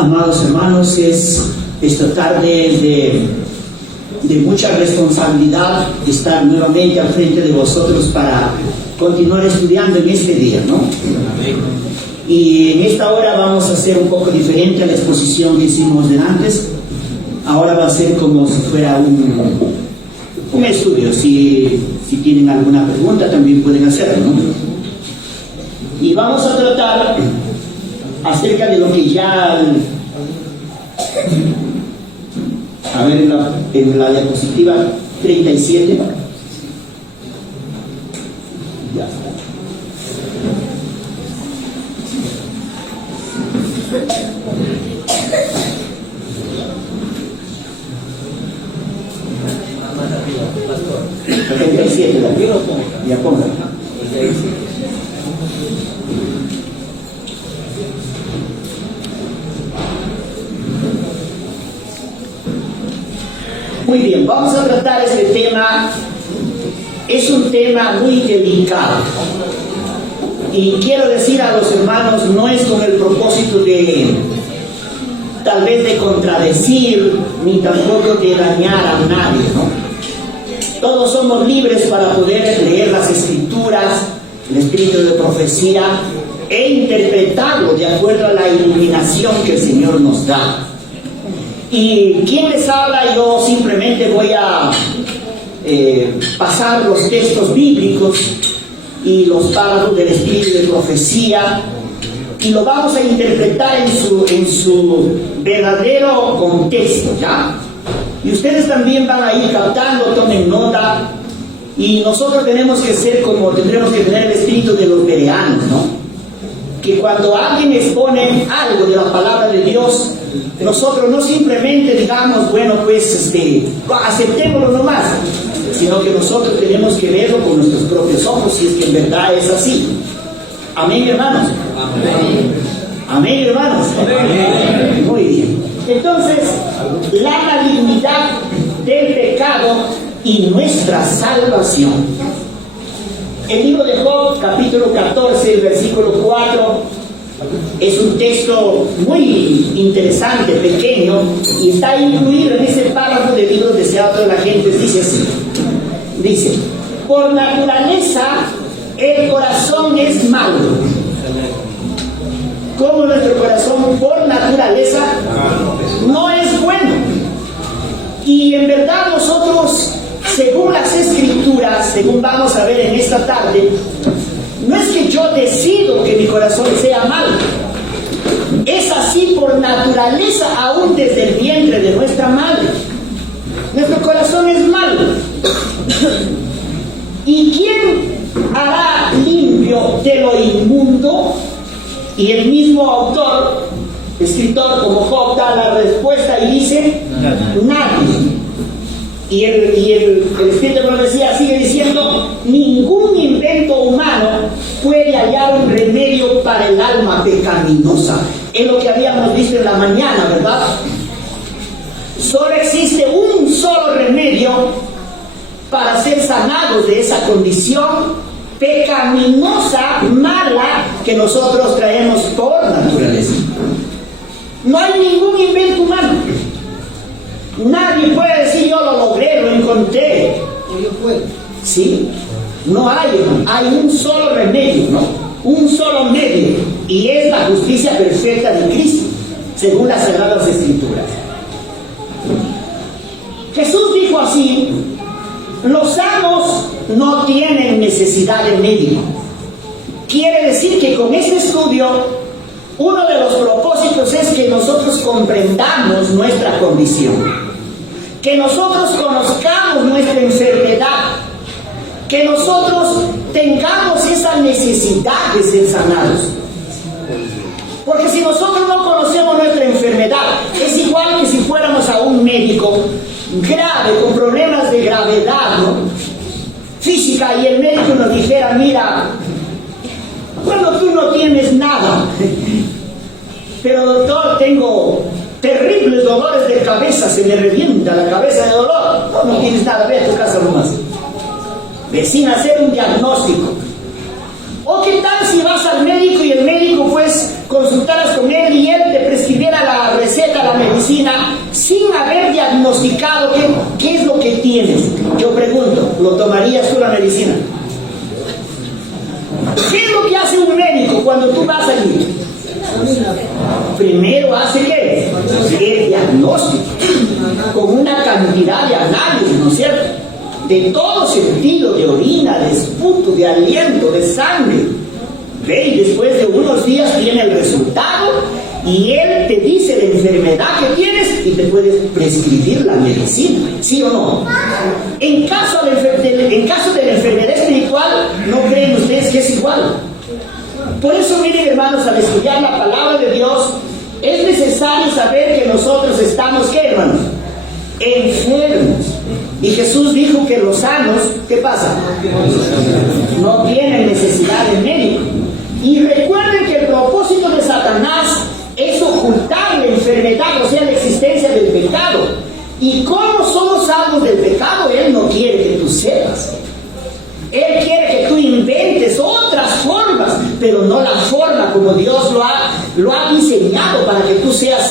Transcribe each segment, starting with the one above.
Amados hermanos, esta tarde es de mucha responsabilidad estar nuevamente al frente de vosotros para continuar estudiando en este día, ¿no? Y en esta hora vamos a hacer un poco diferente a la exposición que hicimos de antes. Ahora va a ser como si fuera un estudio. Si tienen alguna pregunta también pueden hacerlo, ¿no? Y vamos a tratar acerca de lo que ya, a ver, en la diapositiva 37, ya está. Ya ponga. Muy bien, vamos a tratar este tema. Es un tema muy delicado. Y quiero decir a los hermanos, no es con el propósito de tal vez de contradecir, ni tampoco de dañar a nadie, ¿no? Todos somos libres para poder leer las escrituras, el espíritu de profecía, e interpretarlo de acuerdo a la iluminación que el Señor nos da. Y quien les habla, yo simplemente voy a pasar los textos bíblicos y los párrafos del espíritu de profecía, y lo vamos a interpretar en su verdadero contexto, ¿ya? Y ustedes también van a ir captando, tomen nota, y nosotros tendremos que tener el espíritu de los bereanos, ¿no? Que cuando alguien expone algo de la palabra de Dios, nosotros no simplemente digamos, bueno, pues aceptémoslo nomás, sino que nosotros tenemos que verlo con nuestros propios ojos, si es que en verdad es así. Amén, hermanos. Amén. Amén, hermanos. Amén. Muy bien. Entonces, la malignidad del pecado y nuestra salvación. El libro de Job, capítulo 14, el versículo 4, es un texto muy interesante, pequeño, y está incluido en ese párrafo del libro deseado de la gente. Dice así: dice, por naturaleza el corazón es malo. Como nuestro corazón por naturaleza no es bueno. Y en verdad nosotros, según las escrituras, según vamos a ver en esta tarde, no es que yo decido que mi corazón sea malo. Es así por naturaleza, aún desde el vientre de nuestra madre. Nuestro corazón es malo. ¿Y quién hará limpio de lo inmundo? Y el mismo autor, escritor como Job, da la respuesta y dice: nadie. Y el espíritu de profecía sigue diciendo: ningún invento humano puede hallar un remedio para el alma pecaminosa. Es lo que habíamos visto en la mañana, ¿verdad? Solo existe un solo remedio para ser sanados de esa condición pecaminosa, mala, que nosotros traemos por naturaleza. No hay ningún invento humano. Nadie puede decir: yo lo logré, lo encontré. Yo puedo. Sí, no hay un solo remedio, ¿no? Un solo medio, y es la justicia perfecta de Cristo, según las Sagradas Escrituras. Jesús dijo así: los sanos no tienen necesidad de médico. Quiere decir que con este estudio, uno de los propósitos es que nosotros comprendamos nuestra condición, que nosotros conozcamos nuestra enfermedad, que nosotros tengamos esa necesidad de ser sanados. Porque si nosotros no conocemos nuestra enfermedad, es igual que si fuéramos a un médico grave, con problemas de gravedad, ¿no?, física, y el médico nos dijera: mira, bueno, tú no tienes nada, pero doctor, tengo terribles dolores de cabeza, se me revienta la cabeza de dolor. No tienes nada, ve a tu casa nomás. Ve, sin hacer un diagnóstico. O qué tal si vas al médico y el médico pues consultaras con él y él te prescribiera la diagnosticado, ¿qué es lo que tienes? Yo pregunto, ¿lo tomarías tú la medicina? ¿Qué es lo que hace un médico cuando tú vas allí? Primero hace ¿qué? El diagnóstico, con una cantidad de análisis, ¿no es cierto? De todo sentido, de orina, de esputo, de aliento, de sangre. ¿Ve? Y después de unos días tiene el resultado y él te dice la enfermedad que tienes y te puede prescribir la medicina, ¿sí o no? En caso de la enfermedad espiritual, ¿no creen ustedes que es igual? Por eso, miren hermanos, al estudiar la palabra de Dios, es necesario saber que nosotros estamos, ¿qué hermanos? Enfermos. Y Jesús dijo que los sanos, ¿qué pasa? No tienen necesidad de médico. Y recuerden que el propósito de Satanás es ocultar la enfermedad, o sea, la existencia del pecado. Y como somos salvos del pecado, Él no quiere que tú sepas. Él quiere que tú inventes otras formas, pero no la forma como Dios lo ha diseñado para que tú seas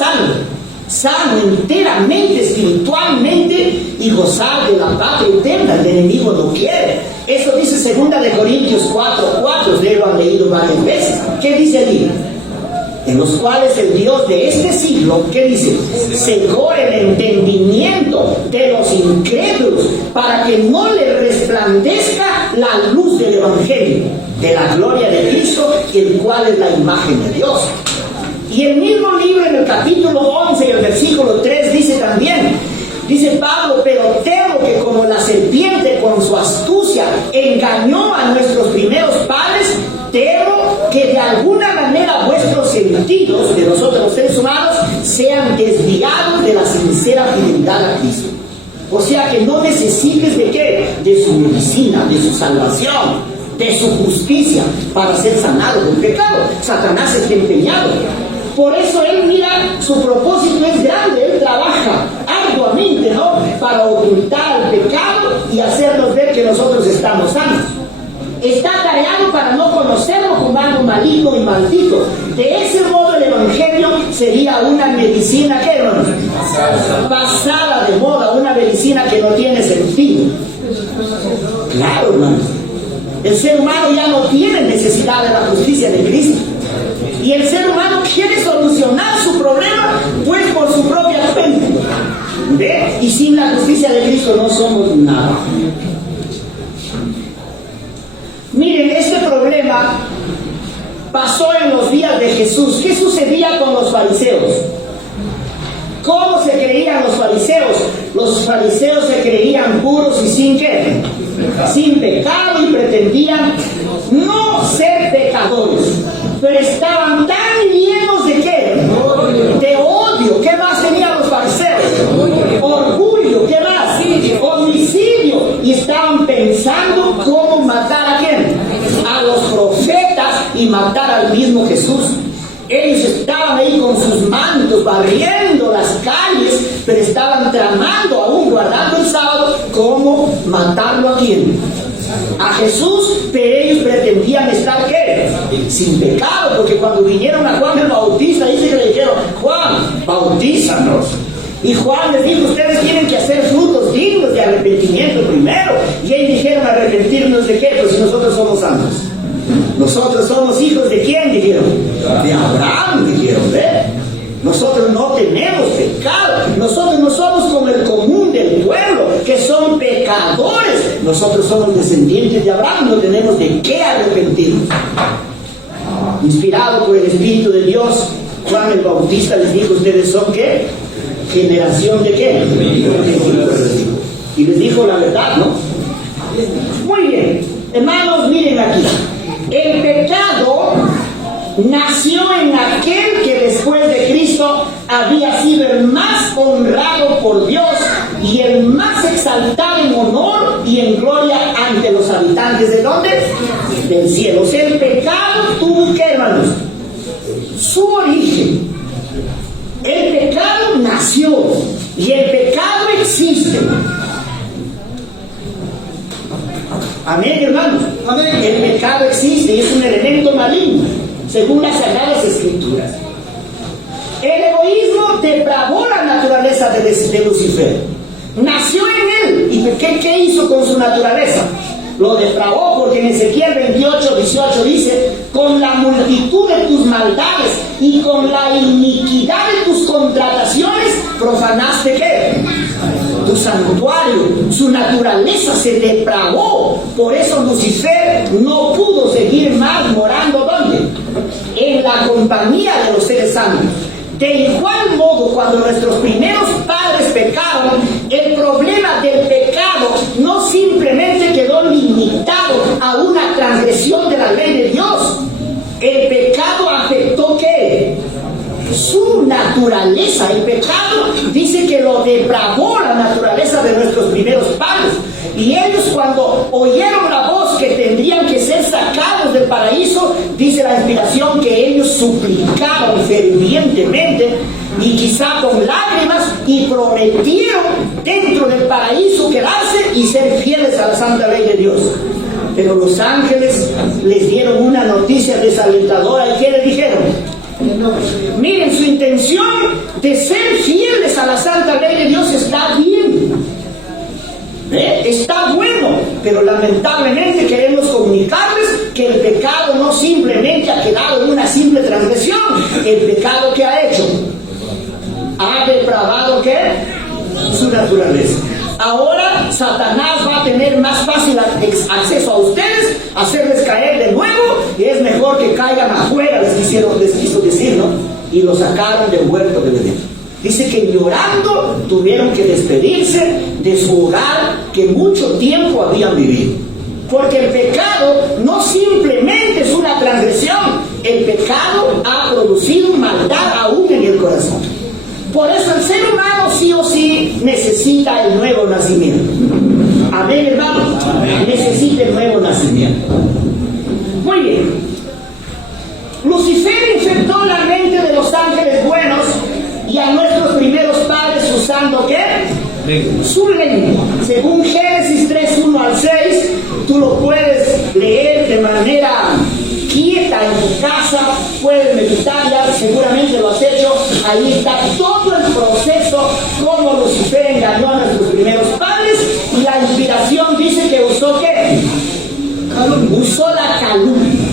sano enteramente, espiritualmente, y gozar de la paz eterna. El enemigo no quiere. Eso dice 2 Corintios 4:4, ustedes lo han leído varias veces. ¿Qué dice allí? En los cuales el Dios de este siglo, ¿qué dice? Cegó el entendimiento de los incrédulos para que no les resplandezca la luz del Evangelio, de la gloria de Cristo, el cual es la imagen de Dios. Y el mismo libro, en el capítulo 11 y el versículo 3, dice también, dice Pablo, pero temo que como la serpiente con su astucia engañó a nuestros primeros padres, temo que de alguna manera vuestros sentidos, de nosotros los seres humanos, sean desviados de la sincera fidelidad a Cristo. O sea que no necesites de qué, de su medicina, de su salvación, de su justicia, para ser sanado del pecado. Satanás está empeñado. Por eso él, mira, su propósito es grande. Él trabaja arduamente, ¿no?, para ocultar el pecado y hacernos ver que nosotros estamos sanos. Está tareado para no conocerlo como algo maligno y maldito. De ese modo el Evangelio sería una medicina, ¿qué, hermanos? Pasada de moda, una medicina que no tiene sentido. Claro, hermanos. El ser humano ya no tiene necesidad de la justicia de Cristo. Y el ser humano quiere solucionar su problema, pues por su propia cuenta. ¿Ve? Y sin la justicia de Cristo no somos nada. Miren, este problema pasó en los días de Jesús. ¿Qué sucedía con los fariseos? ¿Cómo se creían los fariseos? Los fariseos se creían puros y sin ¿qué? Sin pecado, y pretendían no ser pecadores, pero estaban tan llenos de ¿qué? De odio. ¿Qué más tenían los fariseos? Orgullo. ¿Qué más? Homicidio. Y estaban pensando cómo matar a ¿quién? A los profetas y matar al mismo Jesús. Ellos estaban ahí con sus mantos barriendo las calles, pero estaban tramando, aún guardando el sábado, cómo matarlo a quién. A Jesús, pero ellos pretendían estar ¿qué? Sin pecado, porque cuando vinieron a Juan el Bautista, dice que le dijeron: Juan, bautízanos. Y Juan les dijo: ustedes tienen que hacer frutos dignos de arrepentimiento primero. Y ellos dijeron: ¿arrepentirnos de qué? Pues si nosotros somos santos. Nosotros somos hijos de ¿quién? Dijeron. De Abraham, dijeron, ¿ve? Nosotros no tenemos pecado. Nosotros no somos como el común del pueblo, que son pecadores. Nosotros somos descendientes de Abraham, no tenemos de qué arrepentirnos. Inspirado por el Espíritu de Dios, Juan el Bautista les dijo: ustedes son ¿qué? Generación de ¿qué? Y les dijo la verdad, ¿no? Muy bien, hermanos, miren aquí. El pecado nació en aquel que después de Cristo había sido el más honrado por Dios y el más exaltado en honor y en gloria ante los habitantes ¿de dónde? Del cielo. O sea, el pecado tuvo ¿qué, hermanos? Su origen. El pecado nació y el pecado existe. Amén, hermanos. Amén. El pecado existe y es un elemento maligno, según las Sagradas Escrituras. El egoísmo depravó la naturaleza de Lucifer. nació en él. ¿Y qué hizo con su naturaleza? Lo depravó, porque en Ezequiel 28:18 dice: con la multitud de tus maldades y con la iniquidad de tus contrataciones profanaste ¿qué? Tu santuario. Su naturaleza se depravó. Por eso Lucifer no pudo seguir más morando ¿dónde? En la compañía de los seres santos. De igual modo, cuando nuestros primeros padres pecaron, el problema del pecado no simplemente quedó limitado a una transgresión de la ley de Dios. El pecado afectó ¿qué? Su naturaleza. El pecado dice que lo depravó la naturaleza de nuestros primeros padres. Y ellos, cuando oyeron la voz que tendrían que ser sacados del paraíso, dice la inspiración que ellos suplicaron fervientemente y quizá con lágrimas, y prometieron dentro del paraíso quedarse y ser fieles a la santa ley de Dios. Pero los ángeles les dieron una noticia desalentadora. ¿Y qué les dijeron? Miren, su intención de ser fieles a la santa ley de Dios está bien, está bueno, pero lamentablemente queremos comunicarles que el pecado no simplemente ha quedado en una simple transgresión. El pecado que ha hecho ha depravado ¿qué? Su naturaleza. Ahora Satanás va a tener más fácil acceso a ustedes, hacerles caer de nuevo, y es mejor que caigan afuera, les quiso decir, ¿no? Y lo sacaron del huerto de Edén. Dice que llorando tuvieron que despedirse de su hogar que mucho tiempo habían vivido. Porque el pecado no simplemente es una transgresión, el pecado ha producido maldad aún en el corazón. Por eso el ser humano sí o sí necesita el nuevo nacimiento. Amén, hermano. Amén. Necesita el nuevo nacimiento. Muy bien. Lucifer infectó la mente de los ángeles buenos y a nuestros primeros padres usando ¿qué? Su lengua. Según Génesis 3:1-6, tú lo puedes leer de manera quieta en tu casa, puedes meditar, ya seguramente lo has hecho. Ahí está todo el proceso, cómo Lucifer engañó a nuestros primeros padres, y la inspiración dice que usó ¿qué? Usó la calumnia.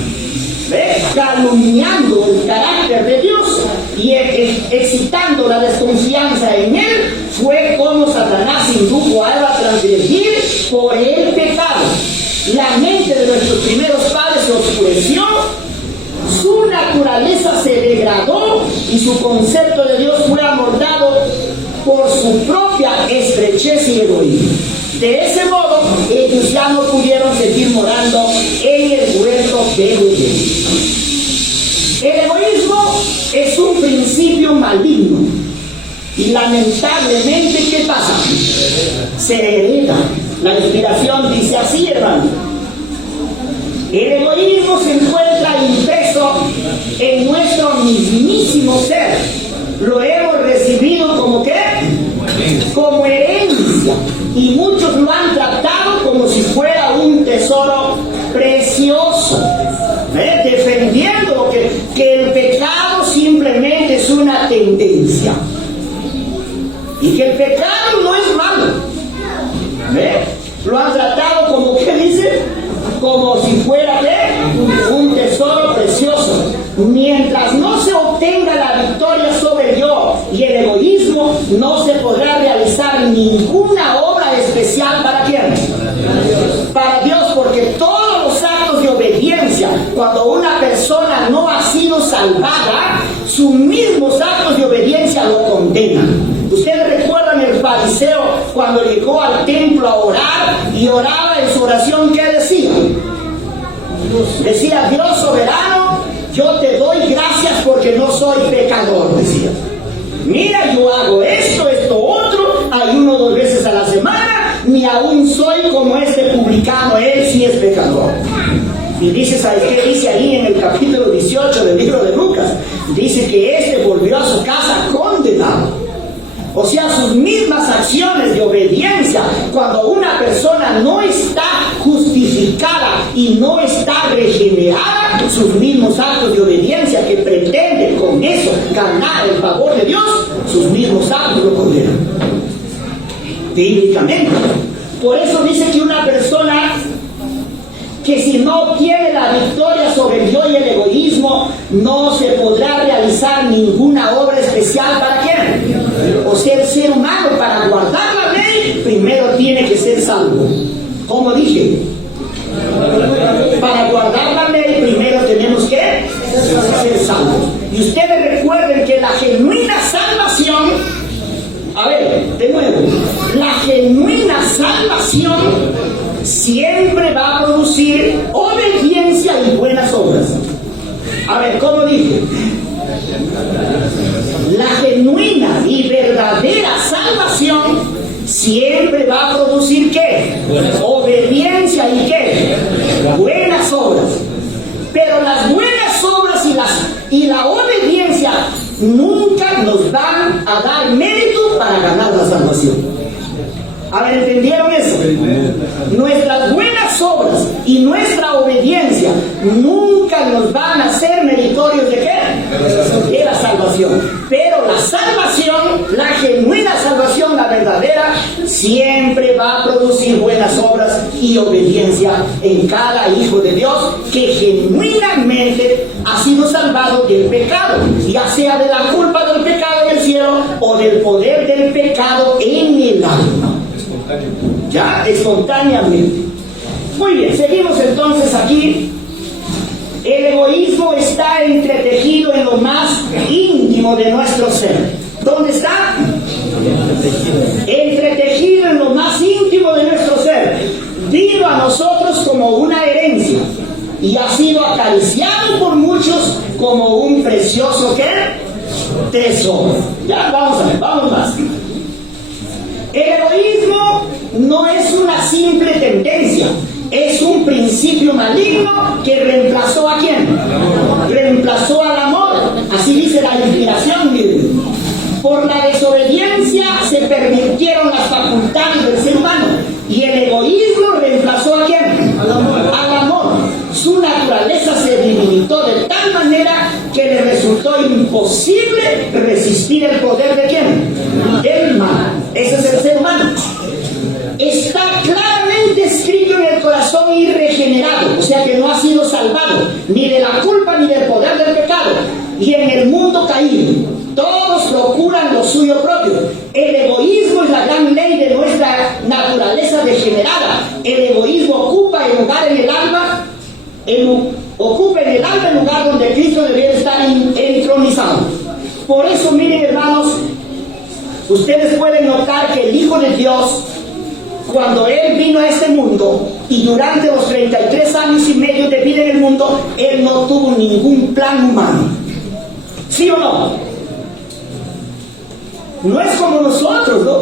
¿Ve? Calumniando el carácter de Dios y excitando la desconfianza en él, fue como Satanás indujo a Eva a transgredir por el pecado. La mente de nuestros primeros padres se oscureció, su naturaleza se degradó y su concepto de Dios fue amoldado por su propia estrechez y egoísmo. De ese modo, ellos ya no pudieron seguir morando en el huerto de Edén. El egoísmo es un principio maligno y lamentablemente, ¿qué pasa? Se hereda. La inspiración dice así, hermano: el egoísmo se encuentra impreso en nuestro mismísimo ser. Lo hemos recibido como ¿qué? Como herencia. Y muchos lo han tratado como si fuera un tesoro precioso, defendiendo que el pecado simplemente es una tendencia y que el pecado no es malo. Lo han tratado como, ¿qué dice? Como si fuera un tesoro precioso. Mientras no se obtenga la victoria sobre el yo y el egoísmo, no se podrá realizar ninguna obra especial. ¿Para quién? Para Dios, porque todos los actos de obediencia, cuando una persona no ha sido salvada, sus mismos actos de obediencia lo condenan. Ustedes recuerdan el fariseo cuando llegó al templo a orar y oraba en su oración, ¿qué decía? Decía: Dios soberano, yo te doy gracias porque no soy pecador, decía. Mira, yo hago esto, otro, ayuno 2 veces a la semana, ni aún soy como este publicano, él sí es pecador. Y dice, ¿sabes qué dice ahí en el capítulo 18 del libro de Lucas? Dice que este volvió a su casa condenado. O sea, sus mismas acciones de obediencia, cuando una persona no está justificada y no está regenerada, sus mismos actos de obediencia que pretenden con eso ganar el favor de Dios, sus mismos actos lo condenan. bíblicamente. Por eso dice que una persona que si no obtiene la victoria sobre el yo y el egoísmo, no se podrá realizar ninguna obra especial. ¿Para quién? O sea, el ser humano, para guardar la ley, primero tiene que ser salvo. Como dije, para guardar la ley, primero tenemos que ser salvos. Y ustedes recuerden que la genuina salvación, a ver, de nuevo, la genuina salvación siempre va a producir obediencia y buenas obras. A ver, ¿cómo dije? La genuina y verdadera salvación siempre va a producir ¿qué? Obediencia y ¿qué? Buenas obras. Pero las buenas obras y la obediencia nunca nos van a dar mérito para ganar la salvación. A ver, ¿entendieron eso? Nuestras buenas obras y nuestra obediencia nunca nos van a ser meritorios ¿de qué? De la salvación. Pero la salvación, la genuina salvación, la verdadera, siempre va a producir buenas obras y obediencia en cada hijo de Dios que genuinamente ha sido salvado del pecado, ya sea de la culpa del pecado en el cielo o del poder del pecado en el alma. Ya, espontáneamente. Muy bien, seguimos entonces aquí. El egoísmo está entretejido en lo más íntimo de nuestro ser. ¿Dónde está? Entretejido en lo más íntimo de nuestro ser. Vino a nosotros como una herencia y ha sido acariciado por muchos como un precioso ¿qué? Tesoro. Ya, vamos a ver, vamos más. El egoísmo no es una simple tendencia, es un principio maligno que reemplazó ¿a quién? Reemplazó al amor. Así dice la inspiración, miren. Por la desobediencia se pervirtieron las facultades del ser humano y el egoísmo reemplazó ¿a quién? Al amor. Su naturaleza se debilitó de tal manera que le resultó imposible resistir el poder ¿de quién? Del mal. Ese es el ser humano. Está claramente escrito en el corazón irregenerado, o sea que no ha sido salvado ni de la culpa ni del poder del pecado, y en el mundo caído todos procuran lo suyo propio. El egoísmo es la gran ley de nuestra naturaleza degenerada. El egoísmo ocupa el lugar en el alma, ocupa en el alma el lugar donde Cristo debería estar entronizado. Por eso, miren, hermanos, ustedes pueden notar que el Hijo de Dios, cuando Él vino a este mundo y durante los 33 años y medio de vida en el mundo, Él no tuvo ningún plan humano. ¿Sí o no? No es como nosotros, ¿no?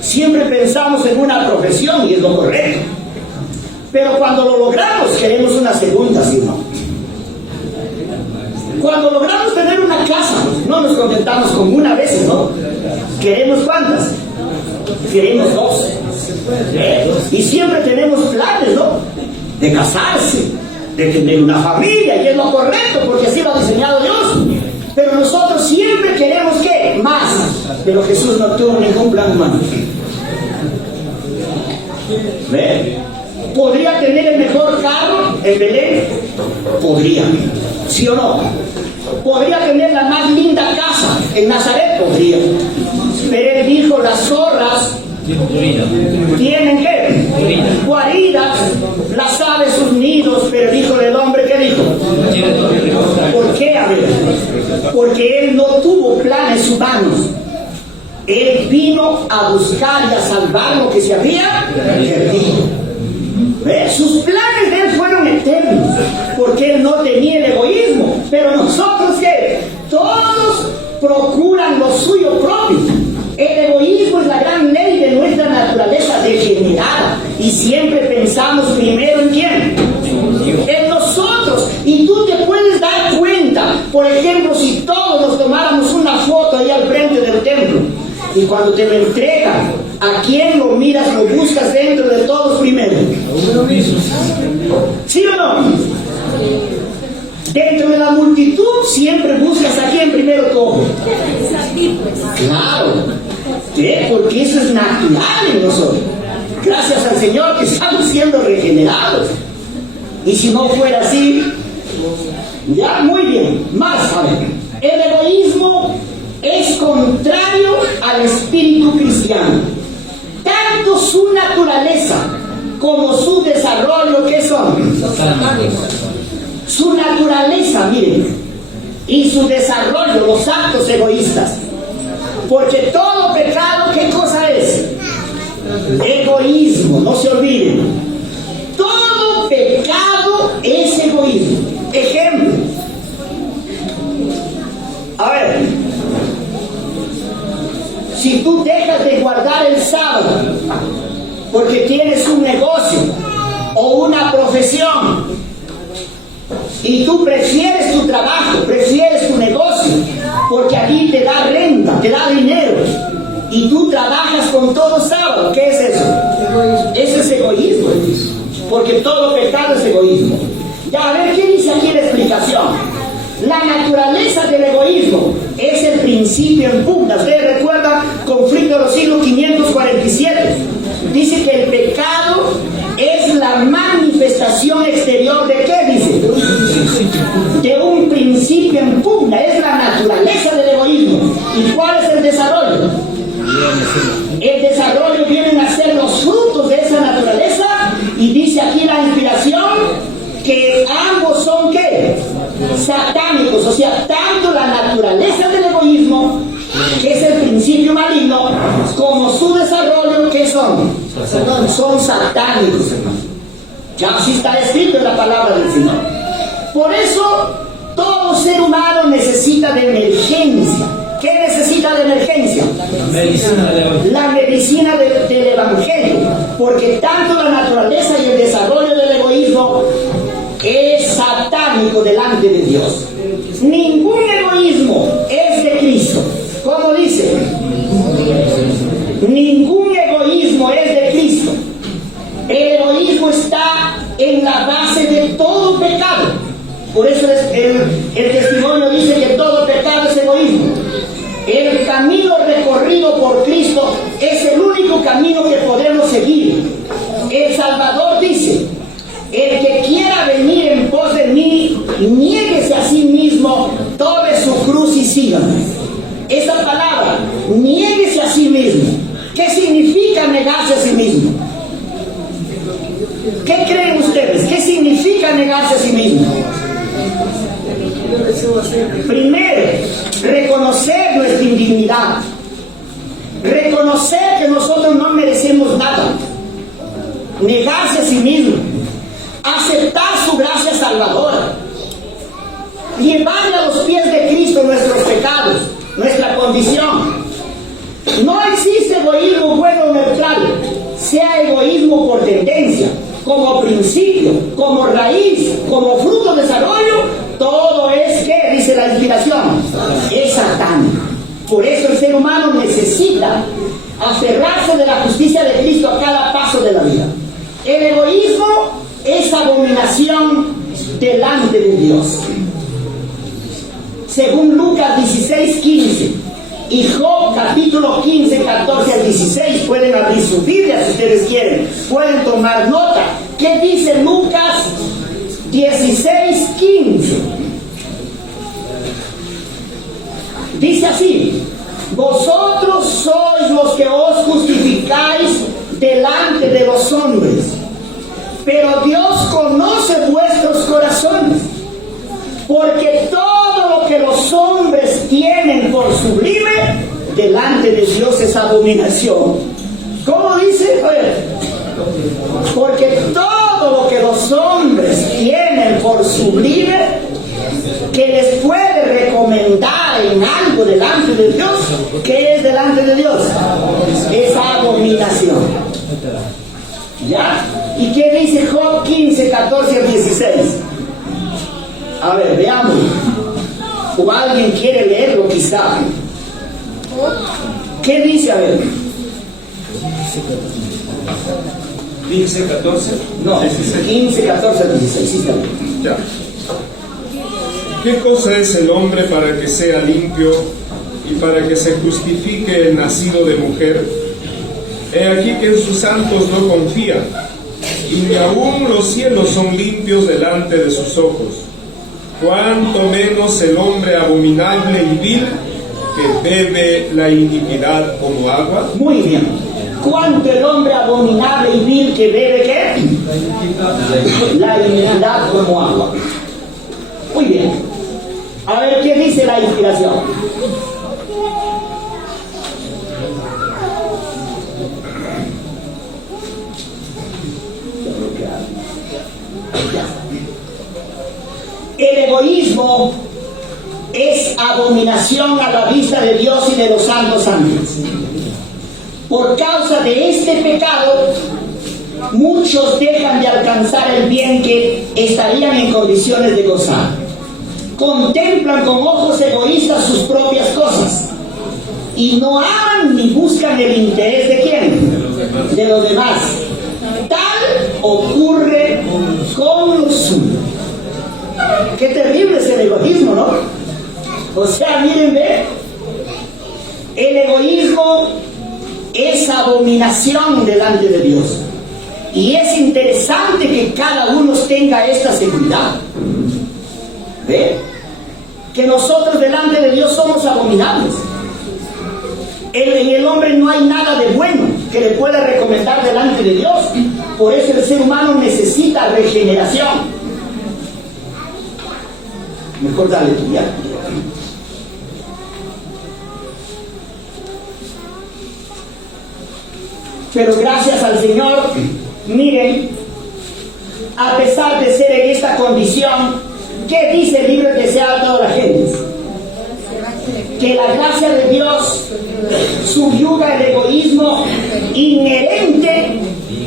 Siempre pensamos en una profesión y es lo correcto. Pero cuando lo logramos, queremos una segunda, ¿sí o no? Cuando logramos tener una casa, no nos contentamos con una vez, ¿no? ¿Queremos cuántas? Queremos dos. Y siempre tenemos planes, ¿no? De casarse, de tener una familia, y es lo correcto, porque así lo ha diseñado Dios. Pero nosotros siempre queremos, ¿qué? Más. Pero Jesús no tuvo ningún plan humano. ¿Ve? ¿Podría tener el mejor carro en Belén? Podría. ¿Sí o no? ¿Podría tener la más linda casa en Nazaret? Podría. Pero Él dijo, las zorras tienen ¿qué? Guaridas, las aves sus nidos, pero el Hijo del Hombre, ¿qué dijo? ¿Por qué? A ver, porque Él no tuvo planes humanos. Él vino a buscar y a salvar lo que se había perdido. Sus planes de Él fueron eternos, porque Él no tenía el egoísmo. Pero nosotros, ¿qué? Todos procuran lo suyo propio. El egoísmo es la gran ley de nuestra naturaleza degenerada, y siempre pensamos primero ¿en quién? En nosotros. Y tú te puedes dar cuenta, por ejemplo, si todos nos tomáramos una foto ahí al frente del templo, y cuando te lo entregan, ¿a quién lo miras, lo buscas dentro de todos primero? ¿Sí o no? Dentro de la multitud siempre buscas a quién primero todo. Claro. Porque eso es natural en nosotros. Gracias al Señor que estamos siendo regenerados. Y si no fuera así, ya muy bien. Más, a ver, el egoísmo es contrario al espíritu cristiano. Tanto su naturaleza como su desarrollo, ¿qué son? Su naturaleza, miren, y su desarrollo, los actos egoístas. Porque todo pecado, ¿qué cosa es? Egoísmo, no se olviden. Todo pecado es egoísmo. Ejemplo. A ver, si tú dejas de guardar el sábado porque tienes un negocio o una profesión y tú prefieres tu trabajo, prefieres tu negocio porque allí te da renta, te da dinero y tú trabajas con todo sábado, ¿qué es eso? Eso es egoísmo, porque todo pecado es egoísmo. Ya, a ver, ¿qué dice aquí la explicación? La naturaleza del egoísmo es el principio en pugna. Ustedes recuerdan Conflicto de los siglos 547. Dice que el pecado es la manifestación exterior de ¿qué dice? De un principio en pugna. Es la naturaleza del egoísmo. ¿Y cuál es el desarrollo? El desarrollo vienen a ser los frutos de esa naturaleza. Y dice aquí la inspiración que ambos son ¿qué? Satánicos, o sea, tanto la naturaleza del egoísmo, que es el principio maligno, como su desarrollo, ¿qué son? Son satánicos, hermano. Ya así está escrito en la palabra del Señor. Por eso, todo ser humano necesita de emergencia. ¿Qué necesita de emergencia? La medicina del Evangelio. Porque tanto la naturaleza y el desarrollo del egoísmo es satánico delante de Dios. Ningún egoísmo es de Cristo. ¿Cómo dice? Ningún egoísmo es de Cristo. El egoísmo está en la base de todo pecado. Por eso el testimonio dice que todo pecado es egoísmo. El camino recorrido por Cristo es el único camino que podemos seguir. El Salvador dice: el que quiera venir en pos de mí, niéguese a sí mismo, tome su cruz y sígame. Esa palabra, niéguese a sí mismo, ¿qué significa negarse a sí mismo? ¿Qué creen ustedes? ¿Qué significa negarse a sí mismo? Primero, reconocer nuestra indignidad, reconocer que nosotros no merecemos nada, negarse a sí mismo, aceptar su gracia salvadora, llevarle a los pies de Cristo nuestros pecados, nuestra condición. No existe egoísmo bueno o neutral, sea egoísmo por tendencia, como principio, como raíz, como fruto de desarrollo, todo es, ¿qué dice la inspiración? Es satánico. Por eso el ser humano necesita aferrarse de la justicia de Cristo a cada paso de la vida. El egoísmo es abominación delante de Dios. Según Lucas 16:15 y Job capítulo 15, 14 al 16, pueden abrir sus Biblias si ustedes quieren, pueden tomar nota. ¿Qué dice Lucas 16:15? Dice así: vosotros sois los que os justificáis delante de los hombres, pero Dios conoce vuestros corazones, porque todo lo que los hombres tienen por sublime, delante de Dios es abominación. ¿Cómo dice? Porque todo lo que los hombres tienen por sublime, que les puede recomendar en algo delante de Dios, ¿qué es delante de Dios? Es abominación. ¿Ya? ¿Y qué dice Job 15, 14 al 16? A ver, veamos. O alguien quiere leerlo quizá. ¿Qué dice? A ver. 15, 14. No, 15, 14 al 16. Sí, está bien. Ya. ¿Qué cosa es el hombre para que sea limpio y para que se justifique el nacido de mujer. He aquí que en sus santos no confía, y ni aun los cielos son limpios delante de sus ojos. Cuanto menos el hombre abominable y vil, que bebe la iniquidad como agua. Muy bien. ¿Cuánto el hombre abominable y vil que bebe qué? La iniquidad como agua. Muy bien. A ver, ¿qué dice la inspiración? El egoísmo es abominación a la vista de Dios y de los santos ángeles. Por causa de este pecado, muchos dejan de alcanzar el bien que estarían en condiciones de gozar. Contemplan con ojos egoístas sus propias cosas y no aman ni buscan el interés de quién, de los demás. Tal ocurre con los suyos. Qué terrible es el egoísmo, ¿no? O sea, miren, ve, el egoísmo es abominación delante de Dios. Y es interesante que cada uno tenga esta seguridad. ¿Ve? Que nosotros delante de Dios somos abominables. En el hombre no hay nada de bueno que le pueda recomendar delante de Dios. Por eso el ser humano necesita regeneración. Mejor dale tu ya. Pero gracias al Señor, miren, a pesar de ser en esta condición, ¿qué dice el libro que se ha dado a la gente? Que la gracia de Dios subyuga el egoísmo inherente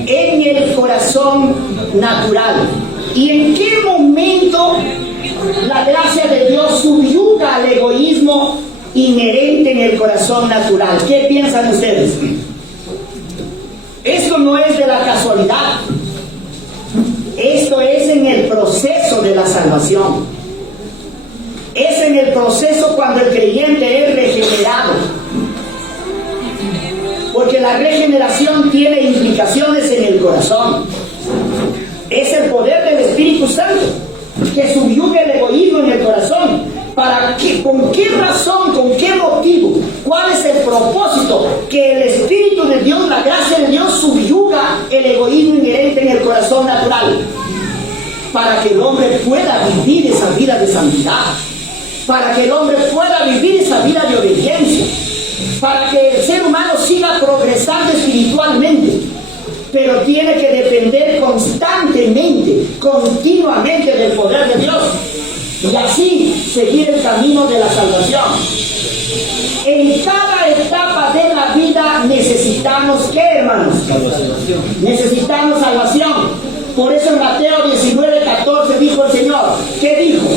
en el corazón natural. ¿Y en qué momento la gracia de Dios subyuga al egoísmo inherente en el corazón natural? ¿Qué piensan ustedes? Esto no es de la casualidad. Esto es en el proceso de la salvación. Es en el proceso cuando el creyente es regenerado. Porque la regeneración tiene implicaciones en el corazón. Es el poder del Espíritu Santo que subyuga el egoísmo en el corazón. ¿Para qué? ¿Con qué razón? ¿Con qué motivo? ¿Cuál es el propósito? Que el Espíritu de Dios, la gracia de Dios, subyuga el egoísmo inherente en el corazón natural. Para que el hombre pueda vivir esa vida de santidad. Para que el hombre pueda vivir esa vida de obediencia. Para que el ser humano siga progresando espiritualmente. Pero tiene que depender constantemente, continuamente del poder de Dios. Y así seguir el camino de la salvación. En cada etapa de la vida necesitamos, ¿qué, hermanos? Salvación. Necesitamos salvación. Por eso en Mateo 19:14 dijo el Señor, ¿qué dijo?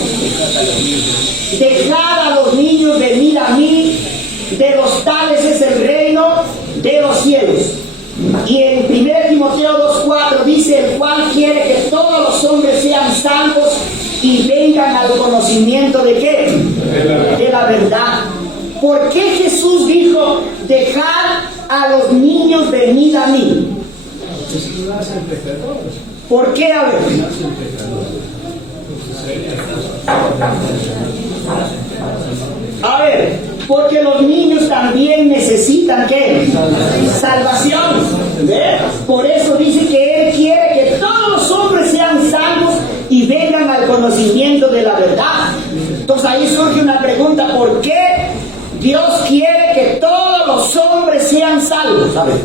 Dejad a los niños venir a mí, de los tales es el reino de los cielos. Y en 1 Timoteo 2:4 dice, el cual quiere que todos los hombres sean salvos y vengan al conocimiento de ¿qué? De la verdad. ¿Por qué Jesús dijo, dejad a los niños venir a mí? ¿Por qué? A ver. A ver, porque los niños también necesitan ¿qué? Salvación. ¿Ve? Por eso dice que Él quiere que todos los hombres sean salvos y vengan al conocimiento de la verdad. Entonces ahí surge una pregunta, ¿por qué Dios quiere que todos los hombres sean salvos? A ver.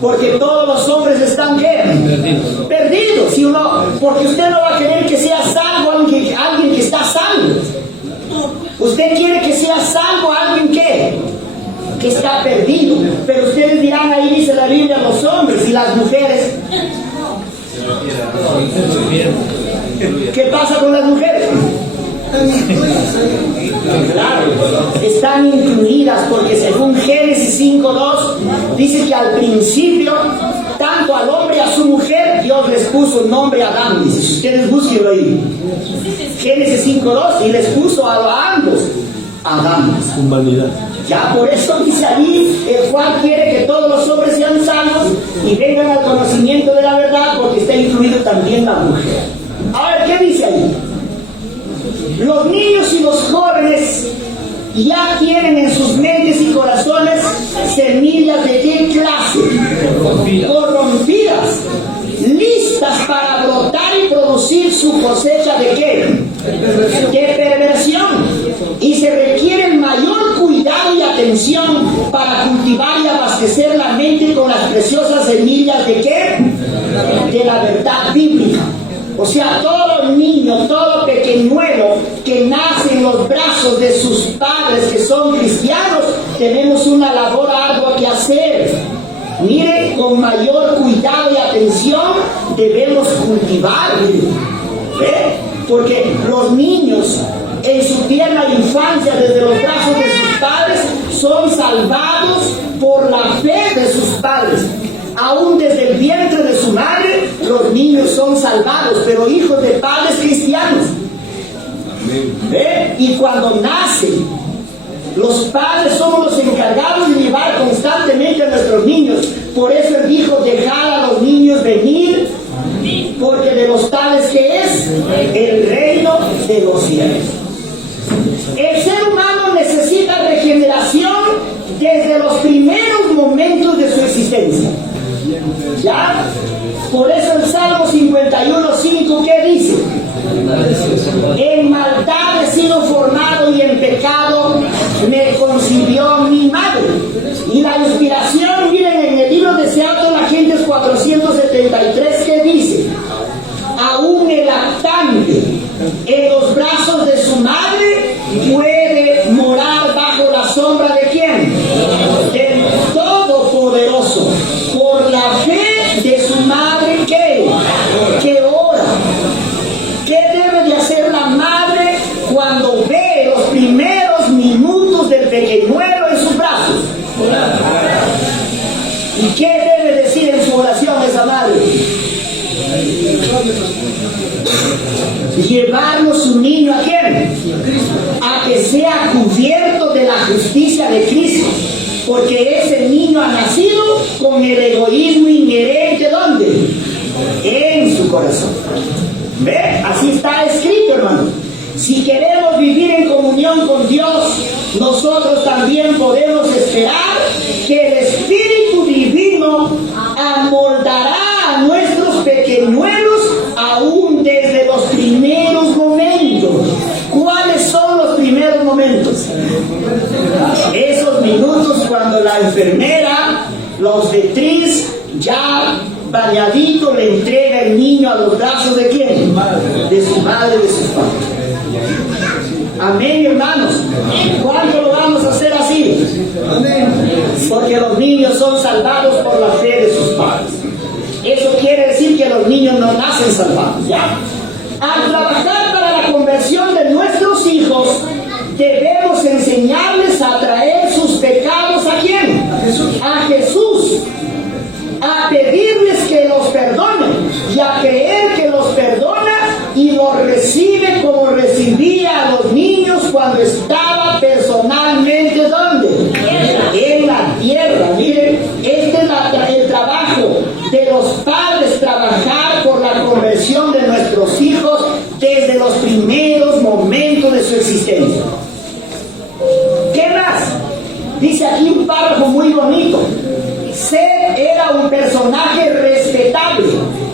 Porque todos los hombres están ¿qué? Perdidos. ¿Sí o no? Porque usted no va a querer que sea salvo alguien que está salvo. Usted quiere que sea salvo alguien que está perdido. Pero ustedes dirán, ahí dice la Biblia, los hombres y las mujeres. ¿Qué pasa con las mujeres? Claro, están incluidas porque según Génesis 5:2 dice que al principio tanto al hombre y a su mujer Dios les puso el nombre Adán. Dice, si ustedes búsquenlo ahí, Génesis 5:2, y les puso a ambos Adán. Humanidad. Ya por eso dice allí, el cual quiere que todos los hombres sean salvos y vengan al conocimiento de la verdad, porque está incluido también la mujer. Ahora, ¿qué dice ahí? Los niños y los jóvenes ya tienen en sus mentes y corazones semillas de qué clase? Corrompidas, listas para brotar y producir su cosecha de qué? De perversión. Y se requiere el mayor cuidado y atención para cultivar y abastecer la mente con las preciosas semillas de qué? De la verdad bíblica. O sea, todo niño, todo pequeñuelo que nace en los brazos de sus padres que son cristianos, tenemos una labor ardua que hacer. Mire, con mayor cuidado y atención debemos cultivar. ¿Ve? Porque los niños en su tierna infancia, desde los brazos de sus padres, son salvados por la fe de sus padres. Aún desde el vientre de su madre, los niños son salvados, pero hijos de padres cristianos. ¿Ve? Y cuando nacen, los padres somos los encargados de llevar constantemente a nuestros niños. Por eso Él dijo, dejad a los niños venir, porque de los tales que es el reino de los cielos. El ser humano necesita regeneración desde los primeros momentos de su existencia. ¿Ya? Por eso el Salmo 51:5, ¿qué dice? En maldad he sido formado y en pecado me concibió mi madre. Y la inspiración, miren, en el libro de Septuaginta 473, ¿qué dice? Aún el lactante en los brazos de su madre puede morar bajo la sombra de ¿quién? Del Todopoderoso, por la fe de su madre que ora. ¿Qué debe de hacer la madre cuando ve los primeros minutos del pequeñuelo en sus brazos? ¿Y qué debe decir en su oración esa madre? Llevarnos su niño ¿a quién? A que sea cubierto de la justicia de Cristo, porque ese niño ha nacido con el egoísmo inherente ¿dónde? En su corazón. ¿Ve? Así está escrito, hermano. Si queremos vivir en comunión con Dios, nosotros también podemos esperar que el Espíritu Divino amoldará a nuestros pequeñuelos aún desde los primeros momentos. ¿Cuáles son los primeros momentos? Esos minutos cuando la enfermera, la obstetriz, ya bañadito, le entrega el niño a los brazos de ¿quién? De su madre, de sus padres. Amén, hermanos. ¿Cuándo lo vamos a hacer así? Porque los niños son salvados por la fe de sus padres. Eso quiere decir que los niños no nacen salvados, ¿ya? Al trabajar para la conversión de nuestros hijos, debemos enseñarles a traer sus pecados ¿a quién? A Jesús. A pedirles que los perdone y a creer que los perdona y los recibe como recibía a los niños cuando estaba personalmente ¿dónde? En la tierra. Miren, este es el trabajo de los padres, trabajar por la conversión de nuestros hijos desde los primeros momentos de su existencia. ¿Qué más? Dice aquí un párrafo muy bonito. Seth era un personaje respetable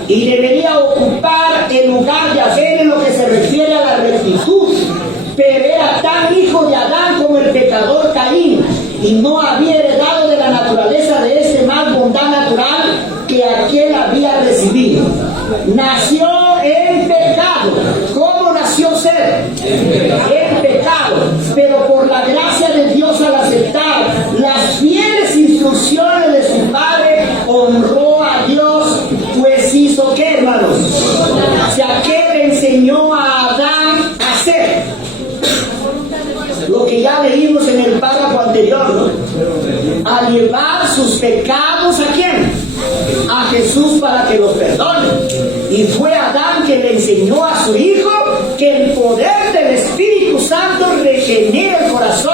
y debería ocupar el lugar de Abel en lo que se refiere a la rectitud, pero era tan hijo de Adán como el pecador Caín y no había heredado de la naturaleza de este más bondad natural que aquel había recibido. Nació en pecado. ¿Cómo nació Seth? En pecado, pero por la gracia de Dios, al aceptar las fieles instrucciones de su padre, honró a Dios, pues hizo ¿qué, hermanos? O sea, ¿qué le enseñó a Adán a hacer? Lo que ya leímos en el párrafo anterior, ¿no? A llevar sus pecados ¿a quién? A Jesús para que los perdone. Y fue Adán que le enseñó a su hijo que el poder del Espíritu Santo regenera el corazón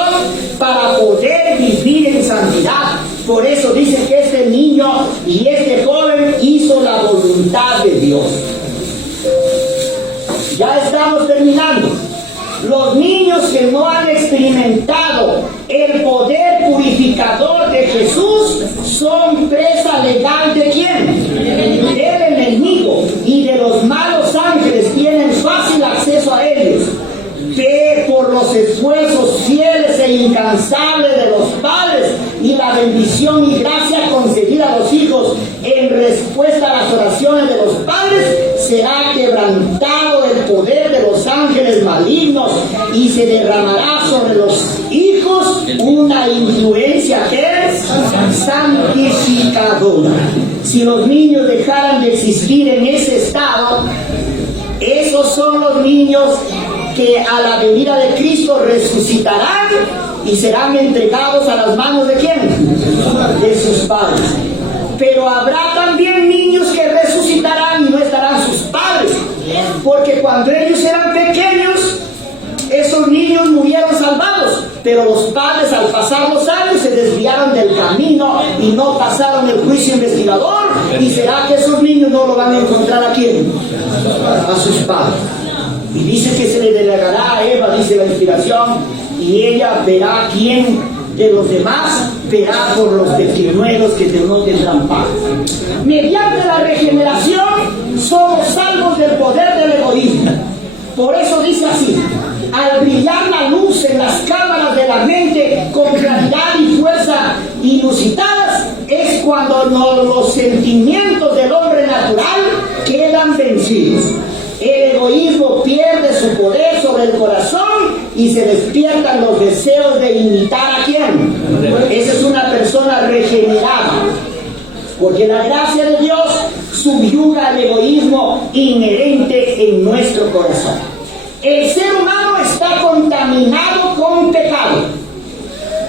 Por eso dice que este niño y este joven hizo la voluntad de Dios. Ya estamos terminando. Los niños que no han experimentado el poder purificador de Jesús son presa legal ¿de quién? Del enemigo, y de los malos ángeles tienen fácil acceso a ellos. Que por los esfuerzos fieles e incansables de los padres y la bendición y gracia concedida a los hijos en respuesta a las oraciones de los padres, será quebrantado el poder de los ángeles malignos y se derramará sobre los hijos una influencia que es santificadora. Si los niños dejaran de existir en ese estado, esos son los niños que a la venida de Cristo resucitarán y serán entregados a las manos de ¿quién? De sus padres. Pero habrá también niños que resucitarán y no estarán sus padres, porque cuando ellos eran pequeños, esos niños murieron salvados, pero los padres al pasar los años se desviaron del camino y no pasaron el juicio investigador. ¿Y será que esos niños no lo van a encontrar a quién? A sus padres. Y dice que se le delegará a Eva, dice la inspiración, y ella verá quién de los demás verá por los destituidos que no tendrán paz. Mediante la regeneración somos salvos del poder del egoísmo. Por eso dice así: al brillar la luz en las cámaras de la mente con claridad y fuerza inusitadas, es cuando los sentimientos del hombre natural quedan vencidos. El egoísmo pierde su poder sobre el corazón y se despiertan los deseos de imitar a quién. Esa es una persona regenerada, porque la gracia de Dios subyuga el egoísmo inherente en nuestro corazón. El ser humano está contaminado con pecado.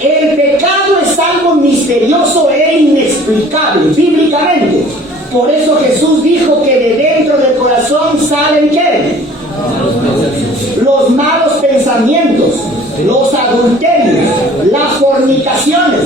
El pecado es algo misterioso e inexplicable bíblicamente. Por eso Jesús dijo que de dentro del corazón salen ¿qué? Los malos pensamientos, los adulterios, las fornicaciones,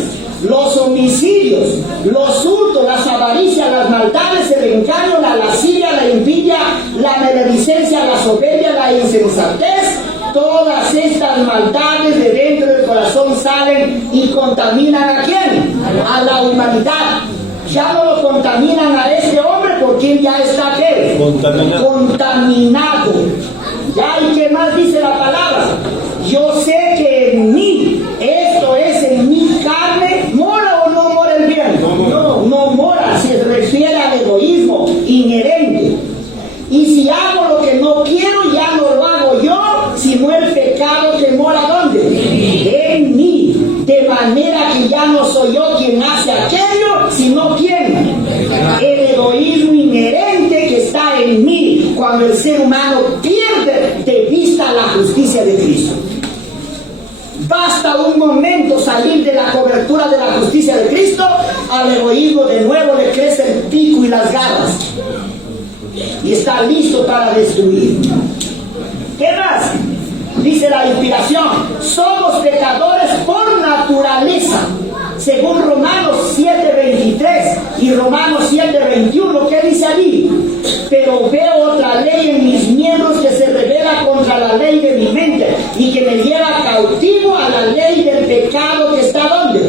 los homicidios, los hurtos, las avaricias, las maldades, el engaño, la lascivia, la envidia, la maledicencia, la soberbia, la insensatez. Todas estas maldades de dentro del corazón salen y contaminan ¿a quién? A la humanidad. Ya no lo contaminan a este hombre porque él ya está ¿qué? Contaminado. Ya, ¿y qué más dice la palabra? Yo sé que en mí, esto es en mi carne, ¿mora o no mora el bien? No mora, se refiere al egoísmo inherente. Y si hago lo que no quiero, ya no lo hago yo, sino el pecado que mora ¿dónde? En mí. De manera que ya no soy yo quien hace aquello, sino ¿quién? El egoísmo inherente que está en mí cuando el ser humano pierde de vista la justicia de Cristo. Basta un momento salir de la cobertura de la justicia de Cristo, al egoísmo de nuevo le crece el pico y las garras y está listo para destruir. ¿Qué más? Dice la inspiración: somos pecadores por naturaleza, según Romanos 7:23 y Romanos 7:21. ¿Qué dice allí? Pero veo otra ley en mis miembros que se revela contra la ley de mi mente y que me lleva cautivo a la ley del pecado que está ¿dónde?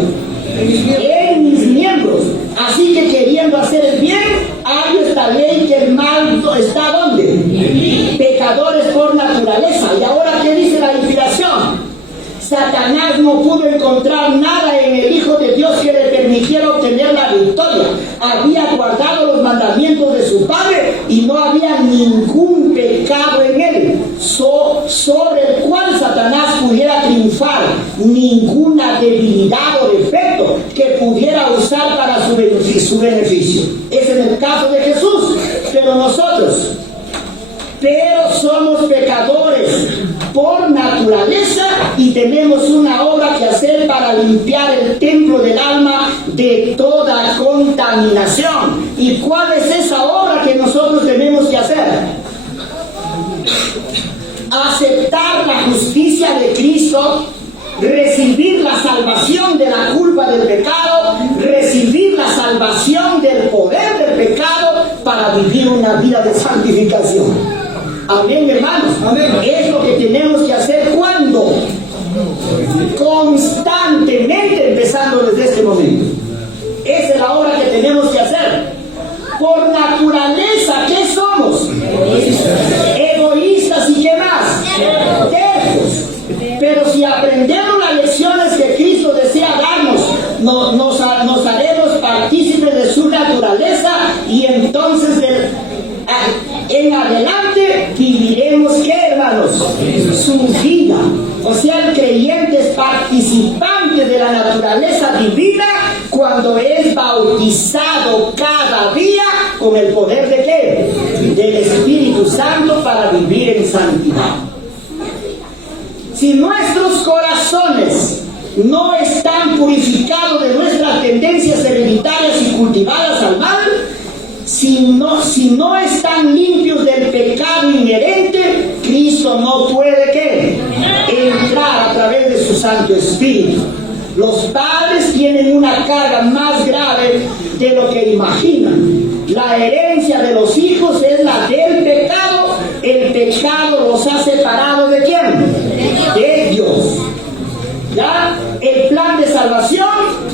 En mis miembros. Así que queriendo hacer el bien, hay esta ley que el mal está ¿dónde? Pecadores por naturaleza. Y ahora, ¿qué dice la inspiración? Satanás no pudo encontrar nada en el Hijo de Dios que le permitiera obtener la victoria. Había guardado los mandamientos de su Padre y no había ningún pecado en él sobre el cual Satanás pudiera triunfar, ninguna debilidad o defecto que pudiera usar para su beneficio. Ese es el caso de Jesús. Pero somos pecadores por naturaleza y tenemos una obra que hacer para limpiar el templo del alma de toda contaminación. ¿Y cuál es esa obra que nosotros tenemos que hacer? Aceptar la justicia de Cristo, recibir la salvación de la culpa del pecado, vivir una vida de santificación. Amén, hermanos. Amén. Es lo que tenemos que hacer cuando constantemente, empezando desde este momento. Esa es la obra que tenemos que hacer. Por naturaleza, ¿qué somos? Egoístas y ¿qué más? Tercos. Pero si aprendemos las lecciones que Cristo desea darnos, nos haremos partícipes de su naturaleza, y entonces en adelante viviremos, ¿qué, hermanos? Su vida. O sea, el creyente es participante de la naturaleza divina cuando es bautizado cada día con el poder de ¿qué? Del Espíritu Santo, para vivir en santidad. Si nuestros corazones no están purificados de nuestras tendencias hereditarias y cultivadas al mal, si no están limpios del pecado inherente, Cristo no puede ¿qué? Entrar a través de su Santo Espíritu. Los padres tienen una carga más grave de lo que imaginan. La herencia de los hijos es la del pecado. El pecado los ha separado ¿de quién? De Dios. ¿Ya? El plan de salvación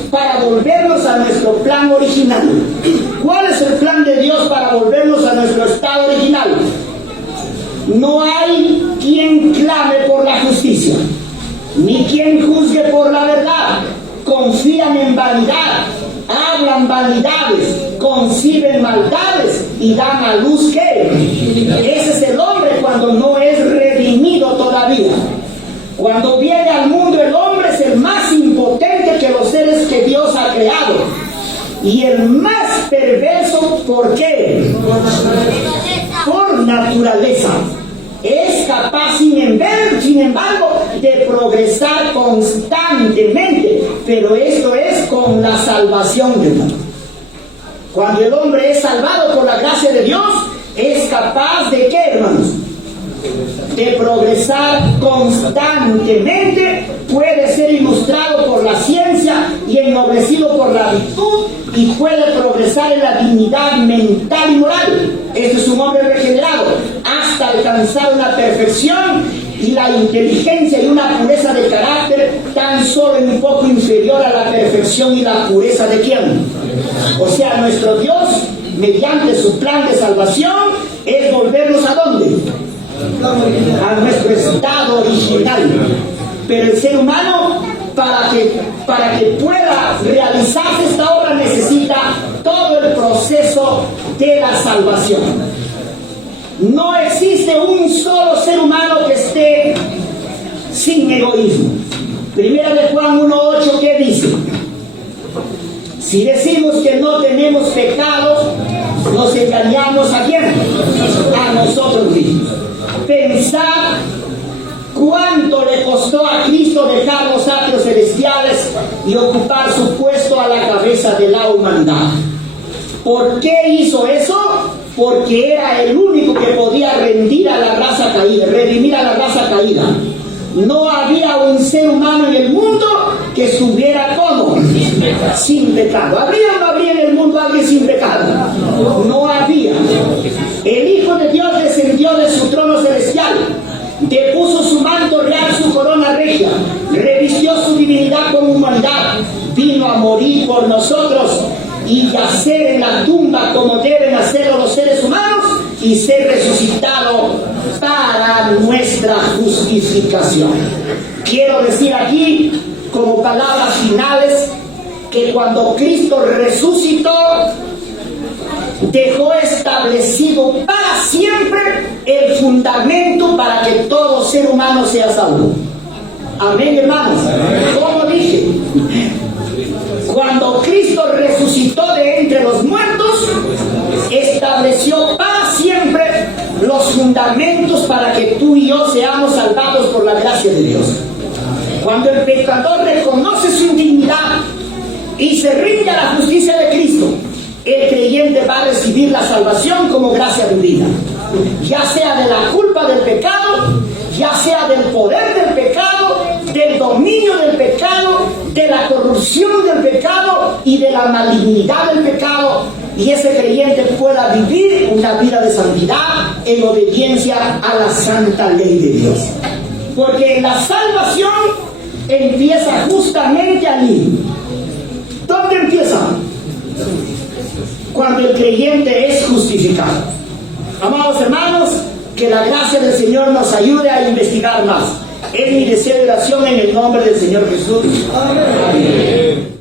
para volvernos a nuestro plan original. ¿Cuál es el plan de Dios para volvernos a nuestro estado original? No hay quien clame por la justicia, ni quien juzgue por la verdad. Confían en vanidad, hablan vanidades, conciben maldades y dan a luz ¿qué? Ese es el hombre cuando no es redimido todavía. Cuando viene al mundo, el hombre es el más impotente que los seres que Dios ha creado, y el más perverso. ¿Por qué? Por naturaleza. Es capaz, sin embargo, de progresar constantemente, pero esto es con la salvación de Dios. Cuando el hombre es salvado por la gracia de Dios, es capaz de ¿qué, hermanos? De progresar constantemente. Puede ser ilustrado por la ciencia y ennoblecido por la virtud, y puede progresar en la dignidad mental y moral. Este es un hombre regenerado, hasta alcanzar una perfección y la inteligencia y una pureza de carácter tan solo un poco inferior a la perfección y la pureza de ¿quién? O sea, nuestro Dios, mediante su plan de salvación, es volvernos ¿a dónde? A nuestro estado original. Pero el ser humano, para que pueda realizarse esta obra, necesita todo el proceso de la salvación. No existe un solo ser humano que esté sin egoísmo. Primera de Juan 1:8, ¿qué dice? Si decimos que no tenemos pecado, nos engañamos ¿a quién? A nosotros mismos. Pensad cuánto le costó a Cristo dejar los atrios celestiales y ocupar su puesto a la cabeza de la humanidad. ¿Por qué hizo eso? Porque era el único que podía redimir a la raza caída. No había un ser humano en el mundo que estuviera como sin pecado. ¿Habría o no habría en el mundo alguien sin pecado? No había. El Hijo de Dios descendió de su trono celestial, depuso su manto real, su corona regia, revistió su divinidad con humanidad, vino a morir por nosotros y yacer en la tumba como deben hacerlo los seres humanos, y ser resucitado para nuestra justificación. Quiero decir aquí, como palabras finales, que cuando Cristo resucitó, dejó establecido para siempre el fundamento para que todo ser humano sea salvo. Amén, hermanos. Como dije, cuando Cristo resucitó de entre los muertos, estableció para siempre los fundamentos para que tú y yo seamos salvados por la gracia de Dios. Cuando el pecador reconoce su indignidad y se rinde a la justicia de Cristo, el creyente va a recibir la salvación como gracia divina, ya sea de la culpa del pecado, ya sea del poder del pecado, del dominio del pecado, de la corrupción del pecado y de la malignidad del pecado, y ese creyente pueda vivir una vida de santidad en obediencia a la santa ley de Dios. Porque la salvación empieza justamente allí. ¿Dónde empieza? Cuando el creyente es justificado. Amados hermanos, que la gracia del Señor nos ayude a investigar más. Es mi deseo de oración en el nombre del Señor Jesús. Amén.